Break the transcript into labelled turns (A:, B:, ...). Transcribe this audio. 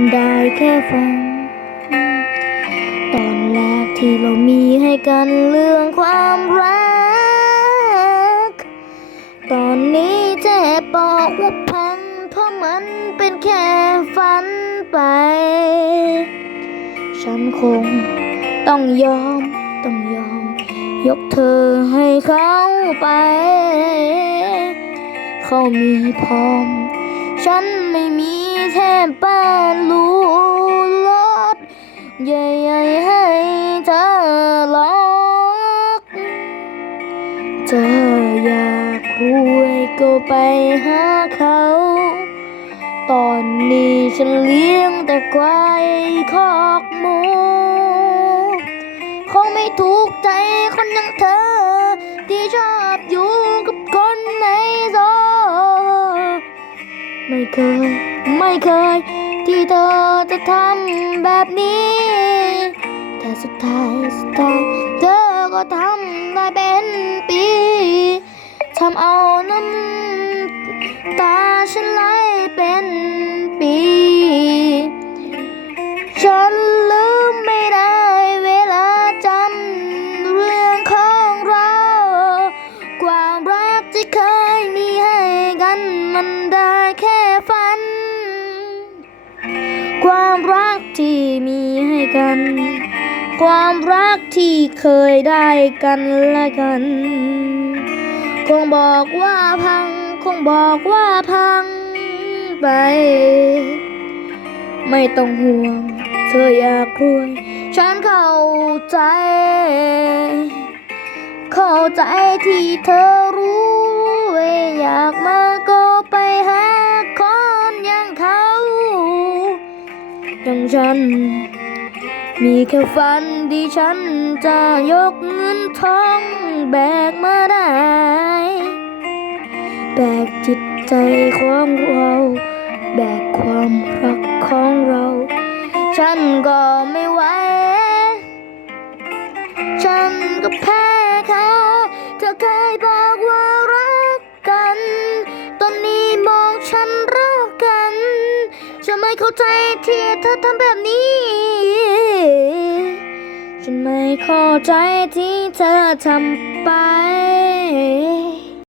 A: นได้แค่ฟัง ตอนแรกที่เรามีให้กันเรื่องความรัก ตอนนี้เจ็บบอกว่าพัง เพราะมันเป็นแค่ฝันไป ฉันคงต้องยอม ต้องยอม ยกเธอให้เขาไป เขามีพร้อม ฉันไม่มี แทบบ้านรูรถใหญ่ๆให้เธอหรอกเธออยากรวยก็ไปหาเขา ตอนนี้ฉันเลี้ยงแต่ควายคอกหมูคงไม่ถูกใจคนอย่างเธอที่ชอบอยู่ ไม่เคย ไม่เคย ที่เธอจะทำแบบนี้ แต่สุดท้ายสุดท้ายเธอก็ทำได้เป็นปีทำเอาน้ำตาฉันไหลเป็นปี ฉันลืมไม่ได้เวลาจำเรื่องของเรา ความรักที่เคย ความรักที่มีให้กัน ความรักที่เคยได้กันและกัน คงบอกว่าพัง คงบอกว่าพังไป ไม่ต้องห่วง เธออยากรวย ฉันเข้าใจ เข้าใจที่เธอ อย่างฉัน มีแค่ฝันที่ฉันจะยกเงินทองแบกมาได้ แบกจิตใจของเรา แบกความรักของเรา ฉันก็ไม่ไหว ฉันก็แพ้เขาเธอเคยบอก ไม่เข้าใจที่เธอทำแบบนี้ ฉันไม่เข้าใจที่เธอทำไป